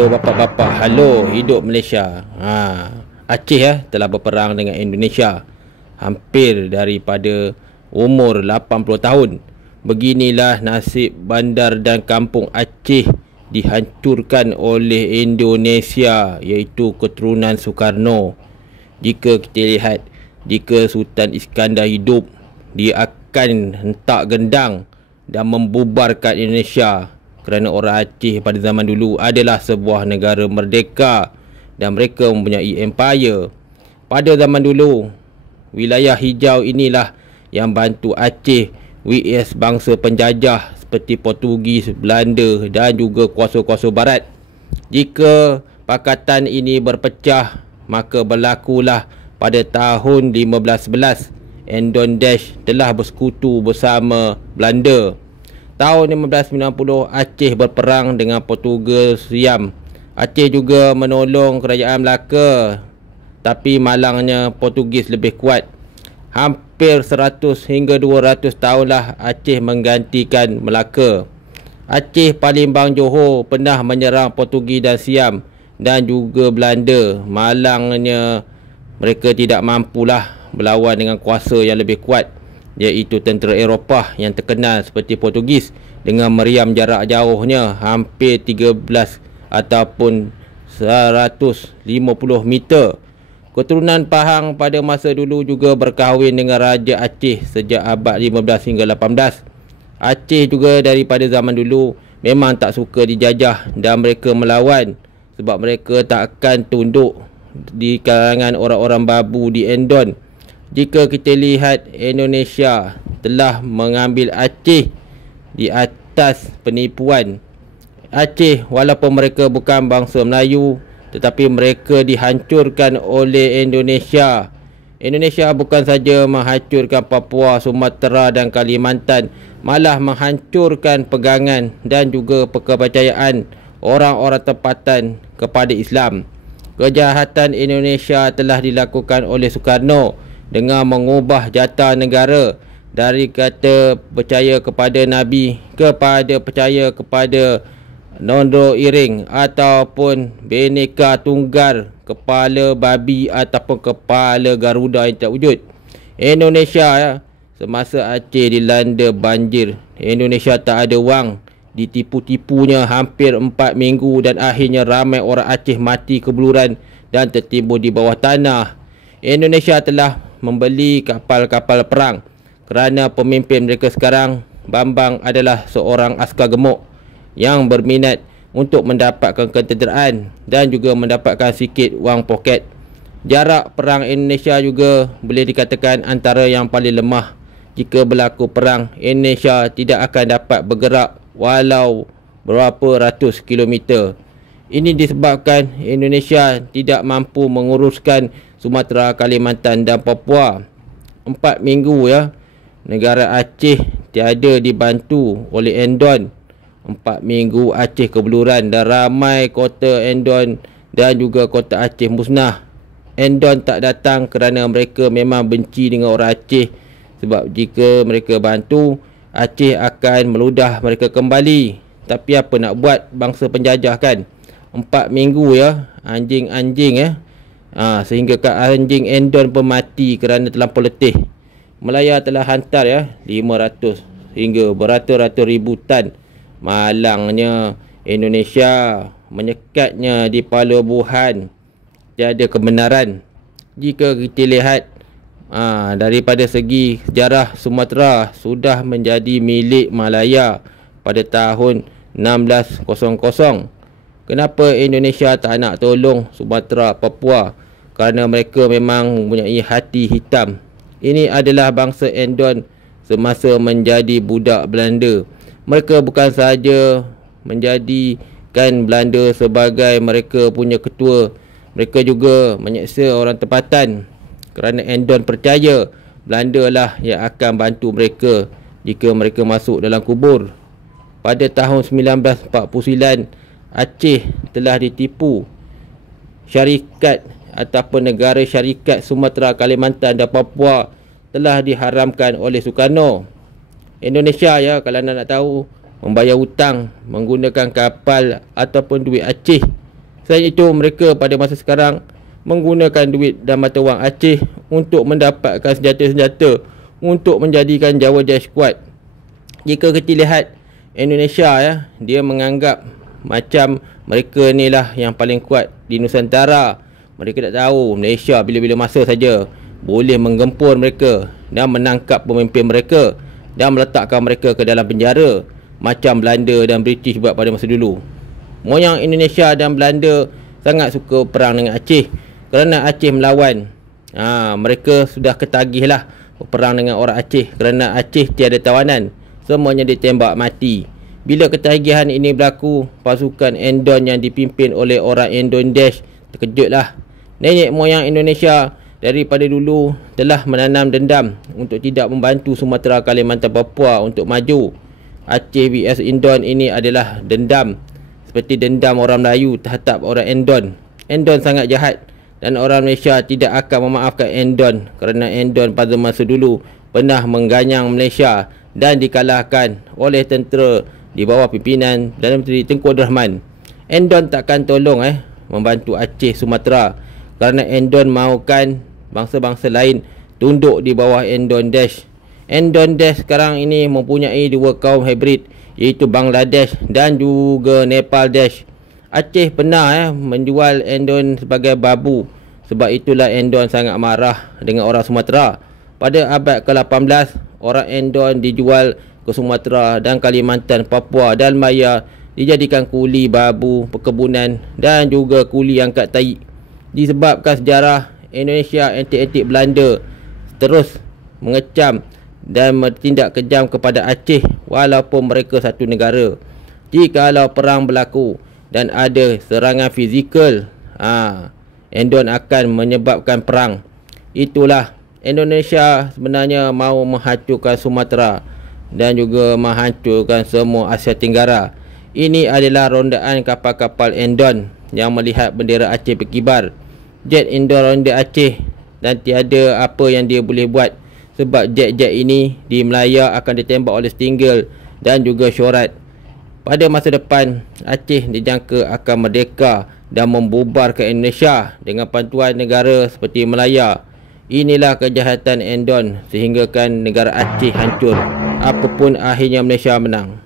Halo bapak-bapak, halo hidup Malaysia. Aceh telah berperang dengan Indonesia hampir daripada umur 80 tahun. Beginilah nasib bandar dan kampung Aceh dihancurkan oleh Indonesia, iaitu keturunan Soekarno. Jika kita lihat, jika Sultan Iskandar hidup, dia akan hentak gendang dan membubarkan Indonesia, kerana orang Aceh pada zaman dulu adalah sebuah negara merdeka dan mereka mempunyai empire. Pada zaman dulu, wilayah hijau inilah yang bantu Aceh vs bangsa penjajah seperti Portugis, Belanda dan juga kuasa-kuasa barat. Jika pakatan ini berpecah, maka berlakulah pada tahun 1511 Endon Dash telah bersekutu bersama Belanda. Tahun 1590 Aceh berperang dengan Portugis Siam. Aceh juga menolong kerajaan Melaka, tapi malangnya Portugis lebih kuat. Hampir 100 hingga 200 tahunlah Aceh menggantikan Melaka. Aceh Palembang Johor pernah menyerang Portugis dan Siam dan juga Belanda. Malangnya mereka tidak mampulah berlawan dengan kuasa yang lebih kuat, iaitu tentera Eropah yang terkenal seperti Portugis dengan meriam jarak jauhnya hampir 13 ataupun 150 meter. Keturunan Pahang pada masa dulu juga berkahwin dengan Raja Aceh sejak abad 15 hingga 18. Aceh juga daripada zaman dulu memang tak suka dijajah dan mereka melawan, sebab mereka tak akan tunduk di kalangan orang-orang babu di Endon. Jika kita lihat, Indonesia telah mengambil Aceh di atas penipuan. Aceh walaupun mereka bukan bangsa Melayu, tetapi mereka dihancurkan oleh Indonesia. Indonesia bukan saja menghancurkan Papua, Sumatera dan Kalimantan, malah menghancurkan pegangan dan juga kepercayaan orang-orang tempatan kepada Islam. Kejahatan Indonesia telah dilakukan oleh Soekarno dengan mengubah jata negara dari kata percaya kepada Nabi kepada percaya kepada Nondo Iring ataupun Bhinneka Tunggal, kepala babi ataupun kepala Garuda yang tak wujud. Indonesia semasa Aceh dilanda banjir, Indonesia tak ada wang, ditipu-tipunya hampir 4 minggu dan akhirnya ramai orang Aceh mati kebeluran dan tertimbun di bawah tanah. Indonesia telah membeli kapal-kapal perang kerana pemimpin mereka sekarang, Bambang, adalah seorang askar gemuk yang berminat untuk mendapatkan ketederaan dan juga mendapatkan sikit wang poket. Jarak perang Indonesia juga boleh dikatakan antara yang paling lemah. Jika berlaku perang, Indonesia tidak akan dapat bergerak walau berapa ratus kilometer. Ini disebabkan Indonesia tidak mampu menguruskan Sumatera, Kalimantan dan Papua. 4 minggu negara Aceh tiada dibantu oleh Endon. 4 minggu Aceh kebeluran dan ramai kota Endon dan juga kota Aceh musnah. Endon tak datang kerana mereka memang benci dengan orang Aceh, sebab jika mereka bantu, Aceh akan meludah mereka kembali. Tapi apa nak buat, bangsa penjajah kan. 4 minggu anjing-anjing sehingga anjing Endon pun mati kerana terlampau letih. Melaya telah hantar 500 hingga beratus-ratus ribu tan. Malangnya Indonesia menyekatnya di pelabuhan tiada kebenaran. Jika kita lihat daripada segi sejarah, Sumatera sudah menjadi milik Malaya pada tahun 1600. Kenapa Indonesia tak nak tolong Sumatera, Papua? Kerana mereka memang mempunyai hati hitam. Ini adalah bangsa Endon semasa menjadi budak Belanda. Mereka bukan sahaja menjadikan Belanda sebagai mereka punya ketua, mereka juga menyeksa orang tempatan kerana Endon percaya Belanda lah yang akan bantu mereka jika mereka masuk dalam kubur. Pada tahun 1949, Aceh telah ditipu. Syarikat ataupun negara syarikat Sumatera, Kalimantan dan Papua telah diharamkan oleh Soekarno. Indonesia kalau nak tahu, membayar hutang menggunakan kapal ataupun duit Aceh Selain itu, mereka pada masa sekarang menggunakan duit dan mata wang Aceh untuk mendapatkan senjata-senjata untuk menjadikan Java Dash kuat. Jika kita lihat Indonesia ya, dia menganggap macam mereka ni lah yang paling kuat di Nusantara. Mereka tak tahu Malaysia bila-bila masa saja boleh menggempur mereka dan menangkap pemimpin mereka dan meletakkan mereka ke dalam penjara macam Belanda dan British buat pada masa dulu. Moyang Indonesia dan Belanda sangat suka perang dengan Aceh kerana Aceh melawan. Mereka sudah ketagih lah berperang dengan orang Aceh kerana Aceh tiada tawanan, semuanya ditembak mati. Bila ketagihan ini berlaku, pasukan Endon yang dipimpin oleh orang Endon Dash terkejutlah. Nenek moyang Indonesia daripada dulu telah menanam dendam untuk tidak membantu Sumatera, Kalimantan, Papua untuk maju. Aceh vs Endon ini adalah dendam, seperti dendam orang Melayu terhadap orang Endon. Endon sangat jahat dan orang Malaysia tidak akan memaafkan Endon kerana Endon pada masa dulu pernah mengganyang Malaysia dan dikalahkan oleh tentera di bawah pimpinan Perdana Menteri Tengku Abdul Rahman. Endon takkan tolong membantu Aceh Sumatera kerana Endon mahukan bangsa-bangsa lain tunduk di bawah Endon Dash. Endon Dash sekarang ini mempunyai dua kaum hybrid, iaitu Bangladesh dan juga Nepal Dash. Aceh pernah menjual Endon sebagai babu. Sebab itulah Endon sangat marah dengan orang Sumatera. Pada abad ke-18, orang Endon dijual ke Sumatera dan Kalimantan, Papua dan Maya, dijadikan kuli babu, perkebunan dan juga kuli angkat tai. Disebabkan sejarah, Indonesia anti-anti Belanda terus mengecam dan bertindak kejam kepada Aceh walaupun mereka satu negara. Jikalau perang berlaku dan ada serangan fizikal, Endon akan menyebabkan perang. Itulah Indonesia sebenarnya mahu menghancurkan Sumatera dan juga menghancurkan semua Asia Tenggara. Ini adalah rondaan kapal-kapal Endon yang melihat bendera Aceh berkibar. Jet Endon ronda Aceh dan tiada apa yang dia boleh buat sebab jet-jet ini di Melaya akan ditembak oleh Stingel dan juga Syorat. Pada masa depan, Aceh dijangka akan merdeka dan membubarkan Indonesia dengan bantuan negara seperti Melaya. Inilah kejahatan Endon sehinggakan negara Aceh hancur. Apapun akhirnya Malaysia menang.